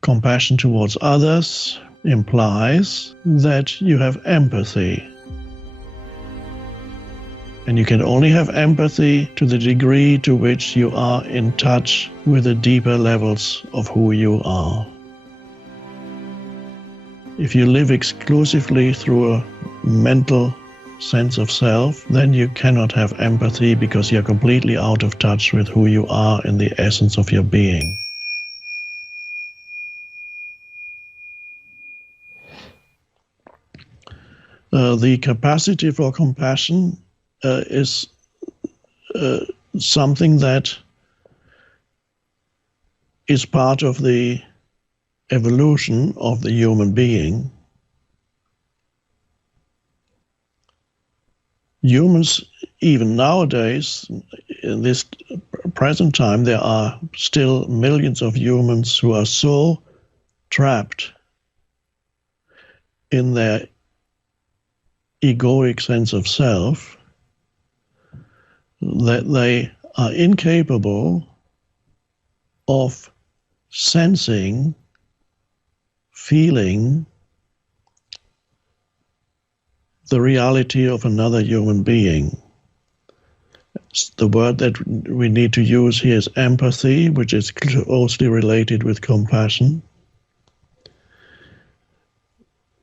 Compassion towards others implies that you have empathy. And you can only have empathy to the degree to which you are in touch with the deeper levels of who you are. If you live exclusively through a mental sense of self, then you cannot have empathy because you're completely out of touch with who you are in the essence of your being. The capacity for compassion is something that is part of the evolution of the human being. Humans, even nowadays, in this present time, there are still millions of humans who are so trapped in their egoic sense of self that they are incapable of sensing, feeling the reality of another human being. The word that we need to use here is empathy, which is closely related with compassion.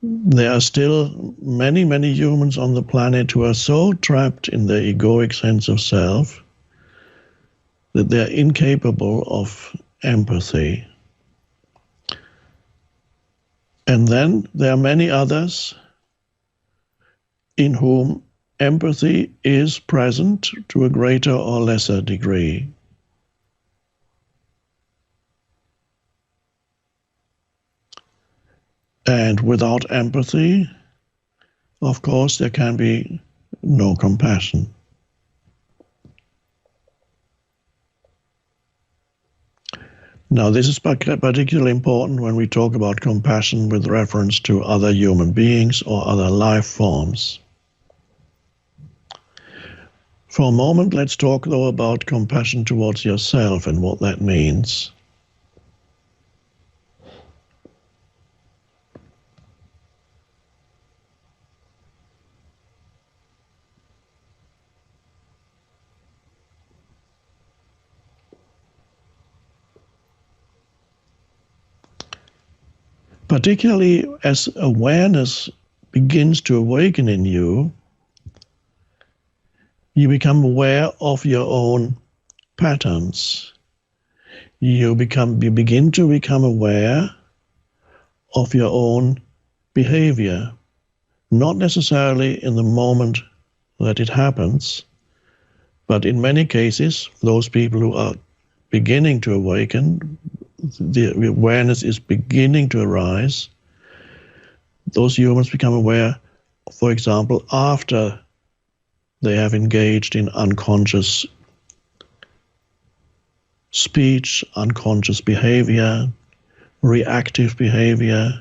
There are still many, many humans on the planet who are so trapped in their egoic sense of self that they're incapable of empathy. And then there are many others in whom empathy is present to a greater or lesser degree. And without empathy, of course, there can be no compassion. Now, this is particularly important when we talk about compassion with reference to other human beings or other life forms. For a moment, let's talk, though, about compassion towards yourself and what that means. Particularly as awareness begins to awaken in you, you become aware of your own patterns. You begin to become aware of your own behavior, not necessarily in the moment that it happens, but in many cases, those people who are beginning to awaken, the awareness is beginning to arise, those humans become aware, for example, after they have engaged in unconscious speech, unconscious behavior, reactive behavior,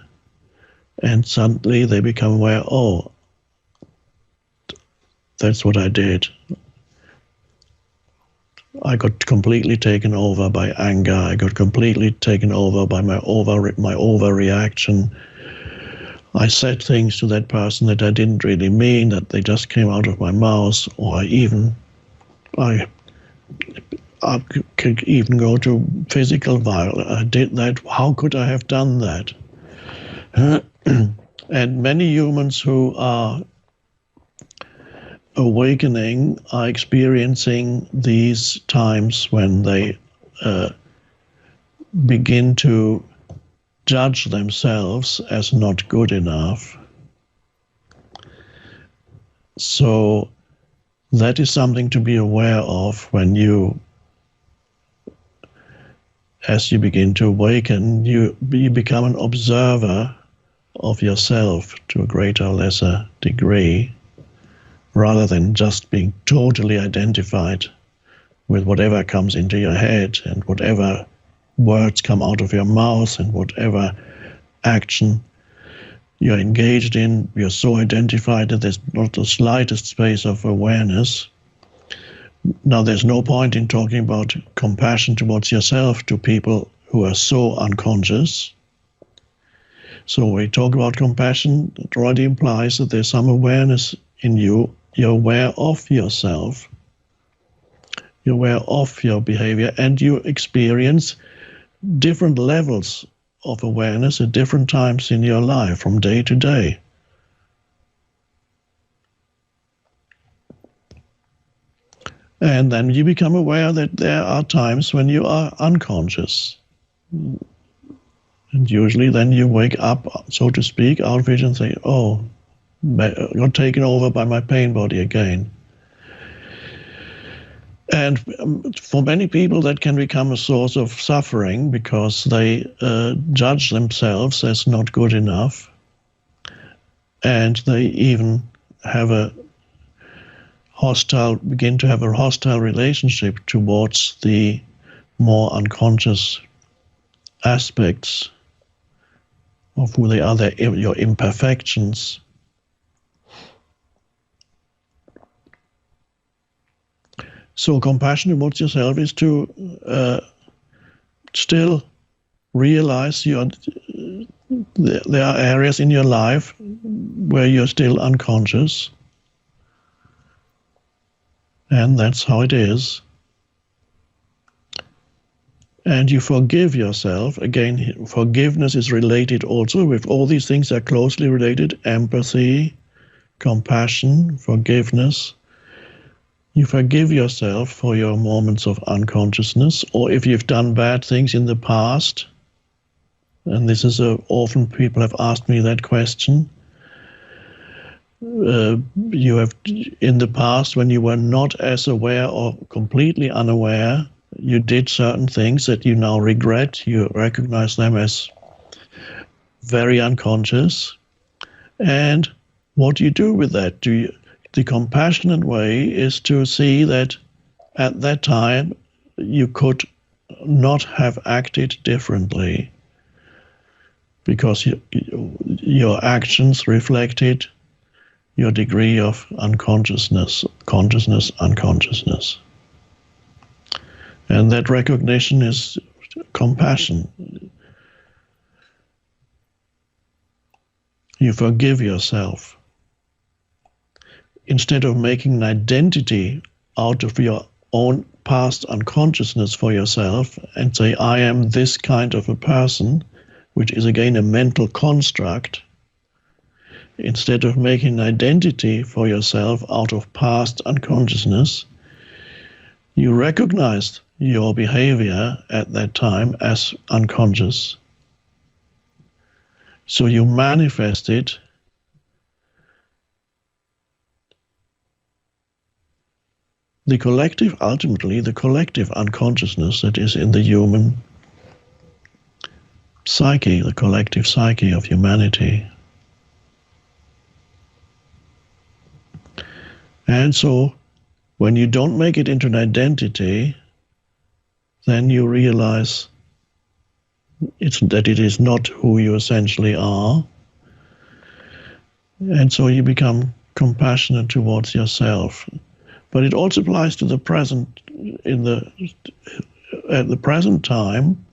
and suddenly they become aware, oh, that's what I did. I got completely taken over by anger. I got completely taken over by my overreaction. I said things to that person that I didn't really mean, that they just came out of my mouth, or I could even go to physical violence. I did that. How could I have done that? And many humans who are awakening are experiencing these times when they begin to judge themselves as not good enough. So that is something to be aware of when you, as you begin to awaken, you become an observer of yourself to a greater or lesser degree, rather than just being totally identified with whatever comes into your head and whatever words come out of your mouth and whatever action you're engaged in. You're so identified that there's not the slightest space of awareness. Now, there's no point in talking about compassion towards yourself to people who are so unconscious, So we talk about compassion, it already implies that there's some awareness in you. You're aware of yourself. You're aware of your behavior, and you experience different levels of awareness at different times in your life, from day to day. And then you become aware that there are times when you are unconscious. And usually then you wake up, so to speak, out of it and say, oh, you're taken over by my pain body again. And for many people that can become a source of suffering because they judge themselves as not good enough, and they even have begin to have a hostile relationship towards the more unconscious aspects of who they are, your imperfections. So compassion towards yourself is to still realize there are areas in your life where you're still unconscious, and that's how it is. And you forgive yourself. Again, forgiveness is related also with all these things are closely related: empathy, compassion, forgiveness. You forgive yourself for your moments of unconsciousness, or if you've done bad things in the past, and this is often people have asked me that question. You have, in the past, when you were not as aware or completely unaware, you did certain things that you now regret. You recognize them as very unconscious. And what do you do with that? The compassionate way is to see that at that time you could not have acted differently because your actions reflected your degree of unconsciousness, unconsciousness. And that recognition is compassion. You forgive yourself. Instead of making an identity out of your own past unconsciousness for yourself and say, I am this kind of a person, which is again a mental construct, instead of making an identity for yourself out of past unconsciousness, you recognize your behavior at that time as unconscious. So you manifest it ultimately the collective unconsciousness that is in the human psyche, the collective psyche of humanity. And so, when you don't make it into an identity, then you realize that it is not who you essentially are. And so you become compassionate towards yourself. But it also applies to the present. At the present time,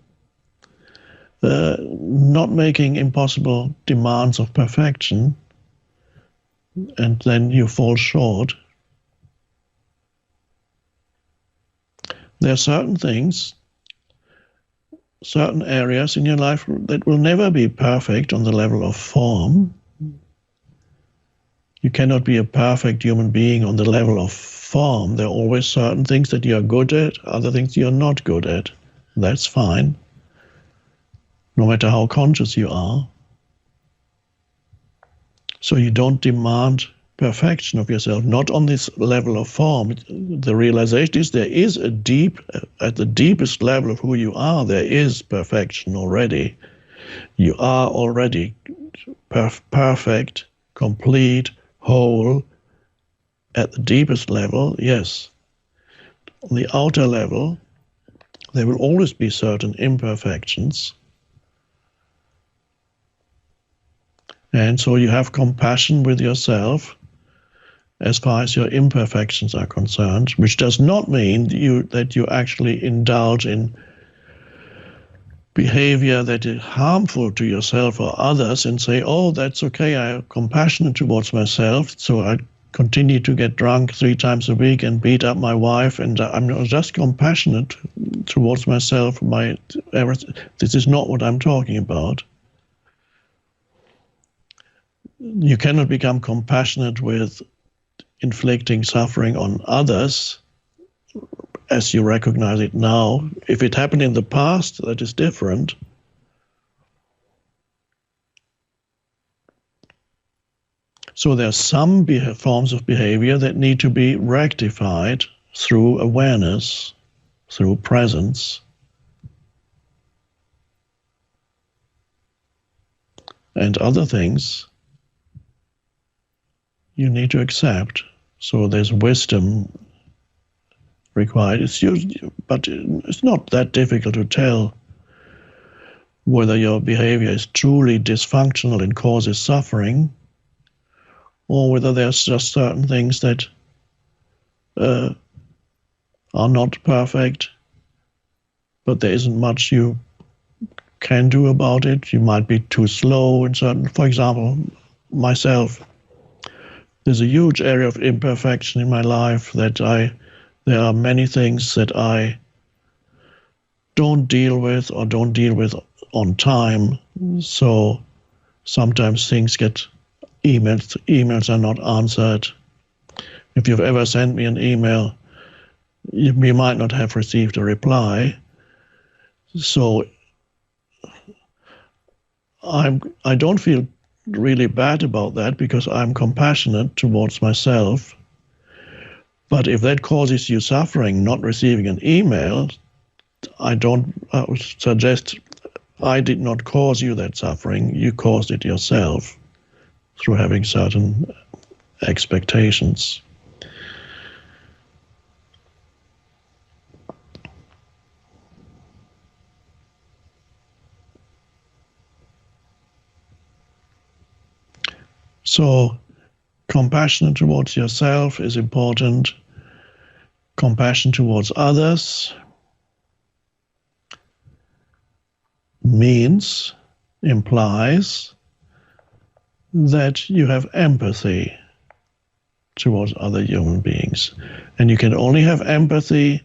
not making impossible demands of perfection, and then you fall short. There are certain things, certain areas in your life that will never be perfect on the level of form. You cannot be a perfect human being on the level of form. There are always certain things that you are good at, other things you are not good at. That's fine, no matter how conscious you are. So you don't demand perfection of yourself, not on this level of form. The realization is there is at the deepest level of who you are, there is perfection already. You are already perfect, complete, whole. At the deepest level, yes. On the outer level, there will always be certain imperfections. And so you have compassion with yourself as far as your imperfections are concerned, which does not mean that you actually indulge in behavior that is harmful to yourself or others and say, oh, that's okay, I'm compassionate towards myself, so I continue to get drunk 3 times a week and beat up my wife, and I'm just compassionate towards myself. This is not what I'm talking about. You cannot become compassionate with inflicting suffering on others as you recognize it now. If it happened in the past, that is different. So there are some forms of behavior that need to be rectified through awareness, through presence. And other things you need to accept. So there's wisdom required. But it's not that difficult to tell whether your behavior is truly dysfunctional and causes suffering, or whether there's just certain things that are not perfect, but there isn't much you can do about it. You might be too slow in certain, for example, myself. There's a huge area of imperfection in my life that there are many things that I don't deal with or don't deal with on time. So sometimes things get emails are not answered. If you've ever sent me an email, you might not have received a reply. So I don't feel really bad about that because I'm compassionate towards myself. But if that causes you suffering, not receiving an email, I would suggest I did not cause you that suffering. You caused it yourself through having certain expectations. So compassion towards yourself is important. Compassion towards others implies that you have empathy towards other human beings. And you can only have empathy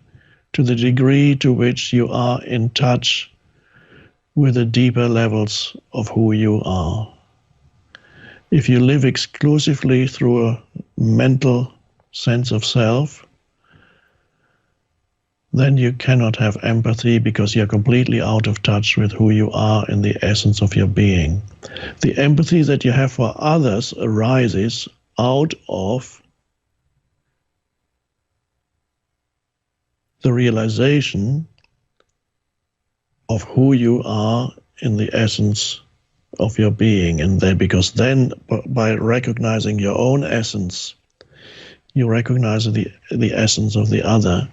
to the degree to which you are in touch with the deeper levels of who you are. If you live exclusively through a mental sense of self, then you cannot have empathy because you're completely out of touch with who you are in the essence of your being. The empathy that you have for others arises out of the realization of who you are in the essence of your being. And then, because then by recognizing your own essence, you recognize the essence of the other.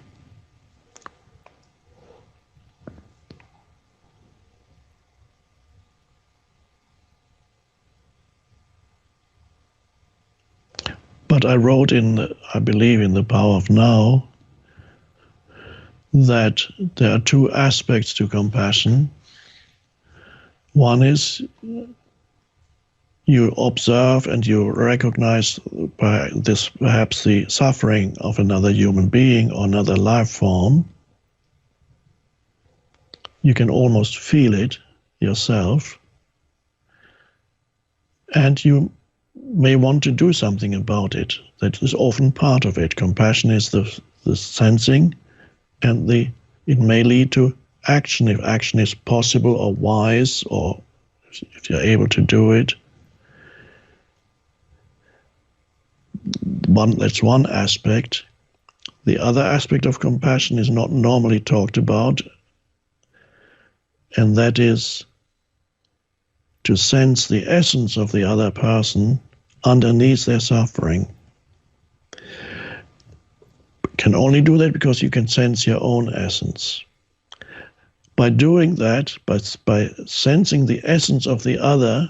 But I wrote I believe in The Power of Now, that there are 2 aspects to compassion. One is you observe and you recognize by this perhaps the suffering of another human being or another life form. You can almost feel it yourself, and you may want to do something about it. That is often part of it. Compassion is the sensing, and it may lead to action if action is possible or wise, or if you're able to do it. That's one aspect. The other aspect of compassion is not normally talked about, and that is to sense the essence of the other person underneath their suffering. Can only do that because you can sense your own essence. By doing that, by sensing the essence of the other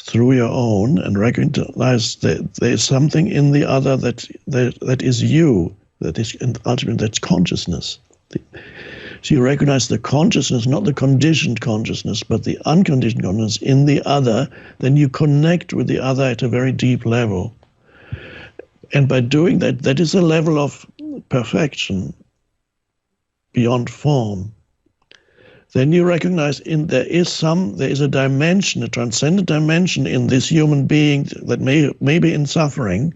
through your own, and recognize that there's something in the other that is you, that is, and ultimately that's consciousness. So you recognize the consciousness, not the conditioned consciousness, but the unconditioned consciousness in the other, then you connect with the other at a very deep level. And by doing that, that is a level of perfection beyond form. Then you recognize there is a dimension, a transcendent dimension in this human being that may be in suffering.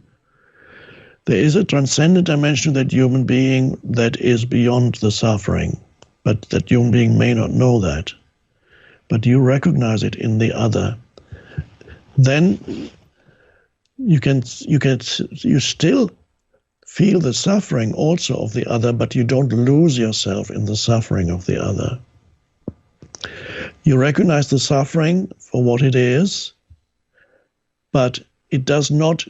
There is a transcendent dimension of that human being that is beyond the suffering, but that human being may not know that. But you recognize it in the other. Then you still feel the suffering also of the other, but you don't lose yourself in the suffering of the other. You recognize the suffering for what it is, but it does not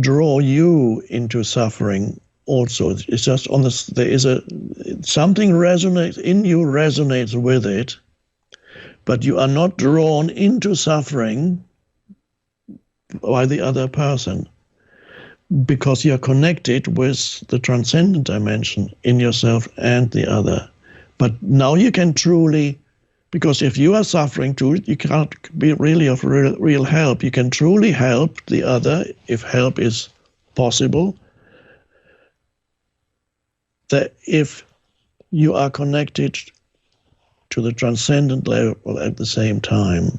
draw you into suffering also. It's just on this, there is something resonates in you, resonates with it, but you are not drawn into suffering by the other person, because you are connected with the transcendent dimension in yourself and the other. But now you can truly, because if you are suffering too, you cannot be really of real help. You can truly help the other, if help is possible, that if you are connected to the transcendent level at the same time.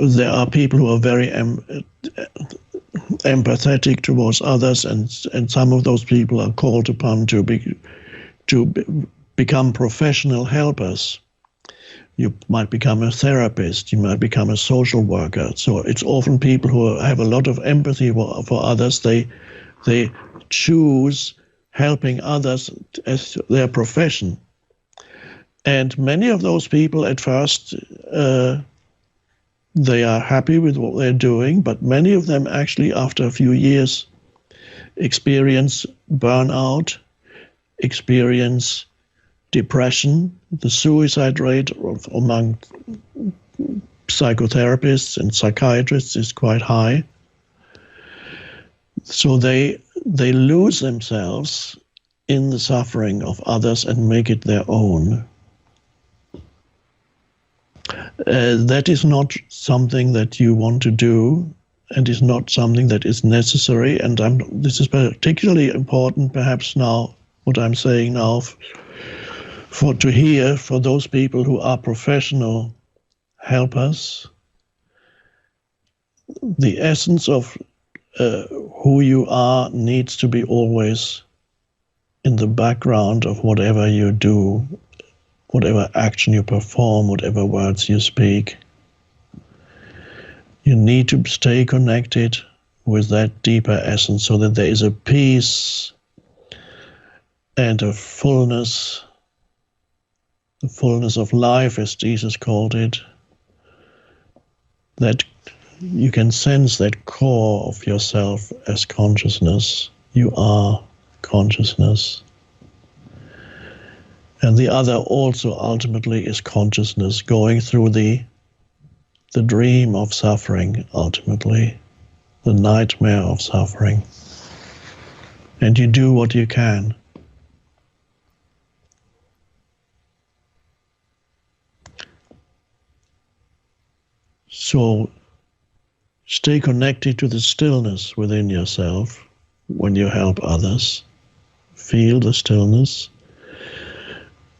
There are people who are very empathetic towards others, and some of those people are called upon to become professional helpers. You might become a therapist, you might become a social worker. So it's often people who have a lot of empathy for others. They choose helping others as their profession. And many of those people at first, they are happy with what they're doing, but many of them actually, after a few years, experience burnout, experience depression. The suicide rate among psychotherapists and psychiatrists is quite high. So they lose themselves in the suffering of others and make it their own. That is not something that you want to do, and is not something that is necessary. And this is particularly important, perhaps now, what I'm saying now, to hear for those people who are professional helpers. The essence of who you are needs to be always in the background of whatever you do, whatever action you perform, whatever words you speak. You need to stay connected with that deeper essence so that there is a peace and a fullness, the fullness of life, as Jesus called it, that you can sense that core of yourself as consciousness. You are consciousness. And the other also ultimately is consciousness, going through the dream of suffering, ultimately, the nightmare of suffering. And you do what you can. So stay connected to the stillness within yourself when you help others. Feel the stillness,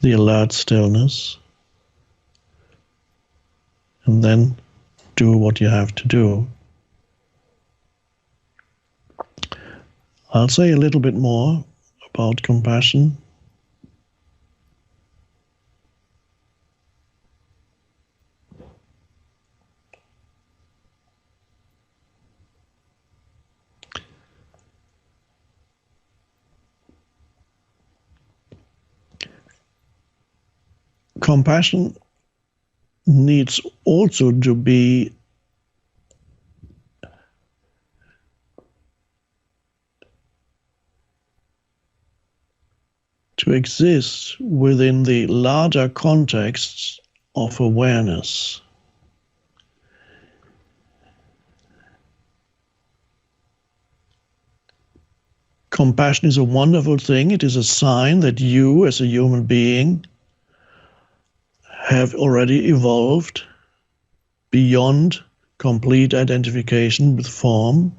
the alert stillness, and then do what you have to do. I'll say a little bit more about compassion. Compassion needs also to exist within the larger contexts of awareness. Compassion is a wonderful thing. It is a sign that you, as a human being, have already evolved beyond complete identification with form.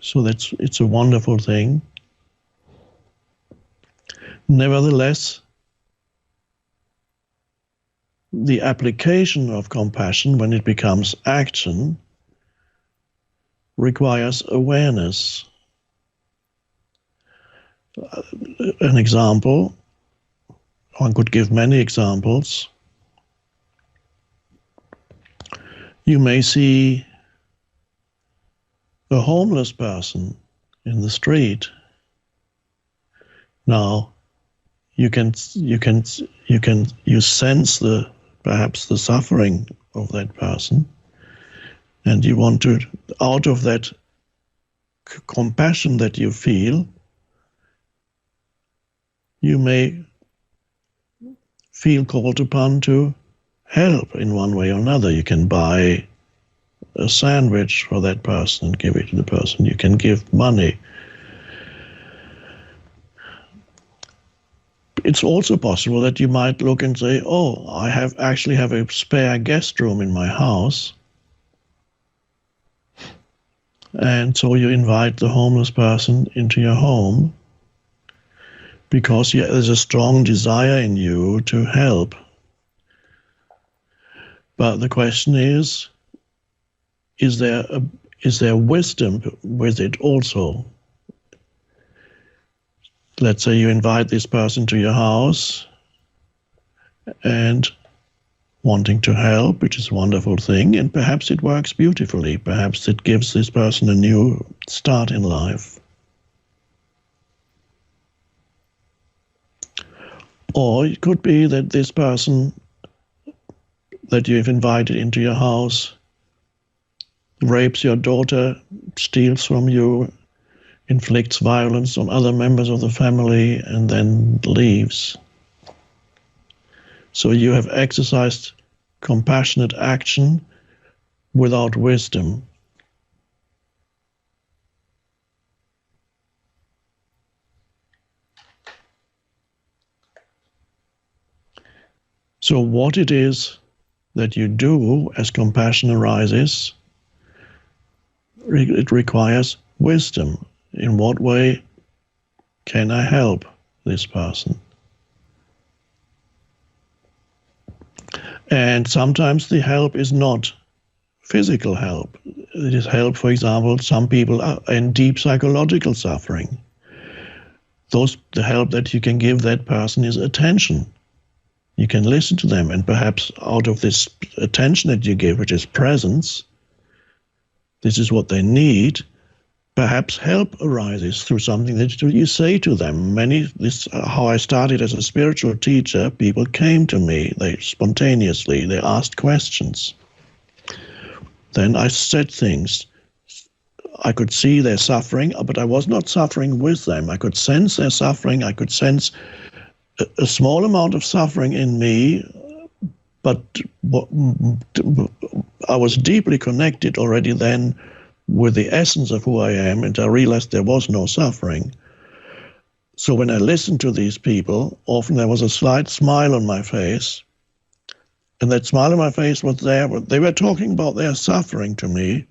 So it's a wonderful thing. Nevertheless, the application of compassion, when it becomes action, requires awareness. An example, one could give many examples. You may see a homeless person in the street. Now, you sense perhaps the suffering of that person, and you want to, out of that compassion that you feel, you may feel called upon to help in one way or another. You can buy a sandwich for that person and give it to the person. You can give money. It's also possible that you might look and say, oh, I actually have a spare guest room in my house. And so you invite the homeless person into your home because there's a strong desire in you to help. But the question is there wisdom with it also? Let's say you invite this person to your house and wanting to help, which is a wonderful thing, and perhaps it works beautifully. Perhaps it gives this person a new start in life. Or it could be that this person that you've invited into your house rapes your daughter, steals from you, inflicts violence on other members of the family, and then leaves. So you have exercised compassionate action without wisdom. So what it is that you do as compassion arises, it requires wisdom. In what way can I help this person? And sometimes the help is not physical help. It is help, for example, some people are in deep psychological suffering. The help that you can give that person is attention. You can listen to them, and perhaps out of this attention that you give, which is presence, this is what they need, perhaps help arises through something that you say to them. How I started as a spiritual teacher, people came to me, they asked questions. Then I said things. I could see their suffering, but I was not suffering with them. I could sense their suffering. I could sense a small amount of suffering in me, but I was deeply connected already then with the essence of who I am, and I realized there was no suffering. So when I listened to these people, often there was a slight smile on my face, and that smile on my face was there. They were talking about their suffering to me,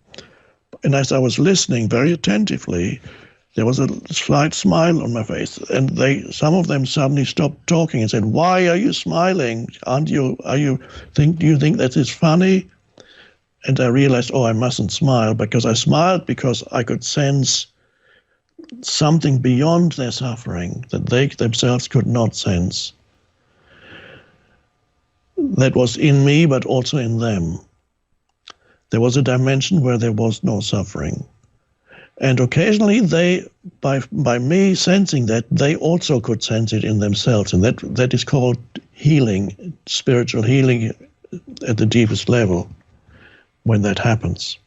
and as I was listening very attentively, there was a slight smile on my face, and some of them suddenly stopped talking and said, "Why are you smiling? Do you think that is funny?" And I realized, I mustn't smile, because I smiled because I could sense something beyond their suffering that they themselves could not sense. That was in me, but also in them. There was a dimension where there was no suffering. And occasionally by me sensing that, they also could sense it in themselves. And that is called healing, spiritual healing at the deepest level, when that happens.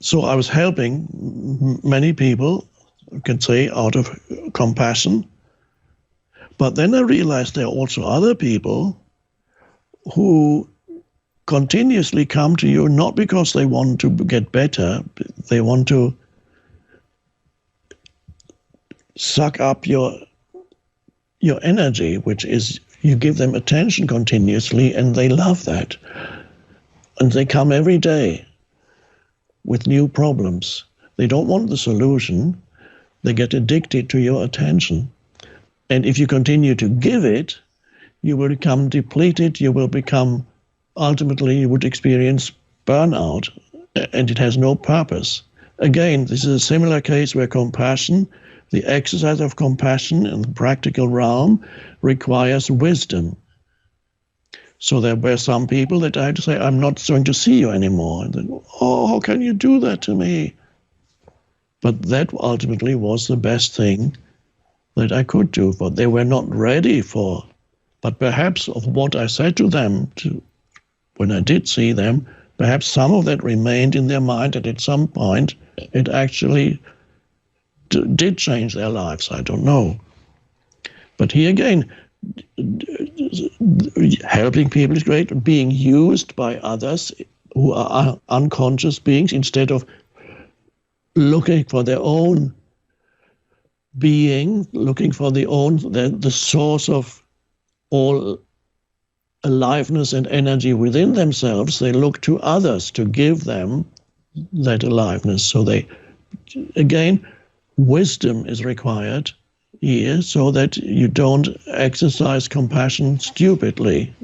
So I was helping many people, you can say, out of compassion, But then I realized there are also other people who continuously come to you not because they want to get better, they want to suck up your energy, which is you give them attention continuously, and they love that. And they come every day with new problems. They don't want the solution. They get addicted to your attention. And if you continue to give it, you will become depleted, you will become, ultimately you would experience burnout, and it has no purpose. Again, this is a similar case where compassion, the exercise of compassion in the practical realm, requires wisdom. So there were some people that I had to say, I'm not going to see you anymore. And then, oh, how can you do that to me? But that ultimately was the best thing that I could do, but they were not ready for. But perhaps of what I said to them when I did see them, perhaps some of that remained in their mind, and at some point it actually did change their lives. I don't know. But here again, helping people is great. Being used by others who are unconscious beings, instead of looking for their own being, looking for the source of all aliveness and energy within themselves, they look to others to give them that aliveness. So again, wisdom is required here so that you don't exercise compassion stupidly.